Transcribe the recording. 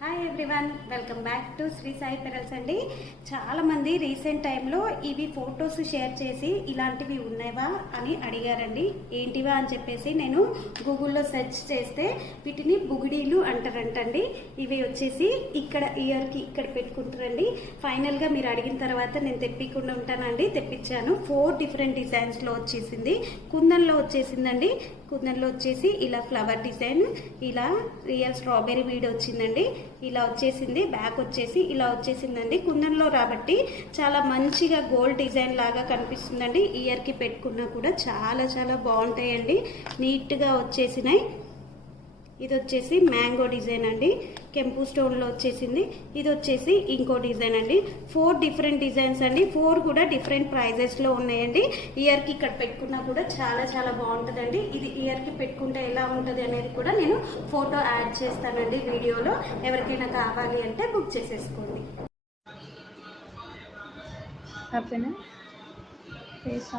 Hi everyone, welcome back to Sri Sai pearls అండి. చాలామంది recent టైంలో ఇవి ఫొటోస్ షేర్ చేసి ఇలాంటివి ఉన్నావా అని అడిగారండి. ఏంటివా అని చెప్పేసి నేను గూగుల్లో సెర్చ్ చేస్తే వీటిని బుగిడీలు అంటారంటండి. ఇవి వచ్చేసి ఇక్కడ ఇయర్కి ఇక్కడ పెట్టుకుంటారండి. ఫైనల్గా మీరు అడిగిన తర్వాత నేను తెప్పించకుండా ఉంటానండి, తెప్పించాను. 4 డిఫరెంట్ డిజైన్స్లో వచ్చేసింది. కుందన్లో వచ్చేసిందండి. కుందన్లో వచ్చేసి ఇలా ఫ్లవర్ డిజైన్, ఇలా రియల్ స్ట్రాబెర్రీ వీడ్ వచ్చిందండి. ఇలా వచ్చేసింది. బ్యాక్ వచ్చేసి ఇలా వచ్చేసిందండి. కుందన్లో రాబట్టి చాలా మంచిగా గోల్డ్ డిజైన్ లాగా కనిపిస్తుందండి. ఇయర్కి పెట్టుకున్నా కూడా చాలా చాలా బాగుంటాయండి. నీట్గా వచ్చేసినాయి. ఇది వచ్చేసి మ్యాంగో డిజైన్ అండి, కెంపు స్టోన్లో వచ్చేసింది. ఇది వచ్చేసి ఇంకో డిజైన్ అండి. 4 డిఫరెంట్ డిజైన్స్ అండి. 4 కూడా డిఫరెంట్ ప్రైజెస్లో ఉన్నాయండి. ఇయర్కి ఇక్కడ పెట్టుకున్నా కూడా చాలా చాలా బాగుంటుందండి. ఇది ఇయర్కి పెట్టుకుంటే ఎలా ఉంటుంది అనేది కూడా నేను ఫోటో యాడ్ చేస్తానండి వీడియోలో. ఎవరికైనా కావాలి అంటే బుక్ చేసేసుకోండి. ఫేస్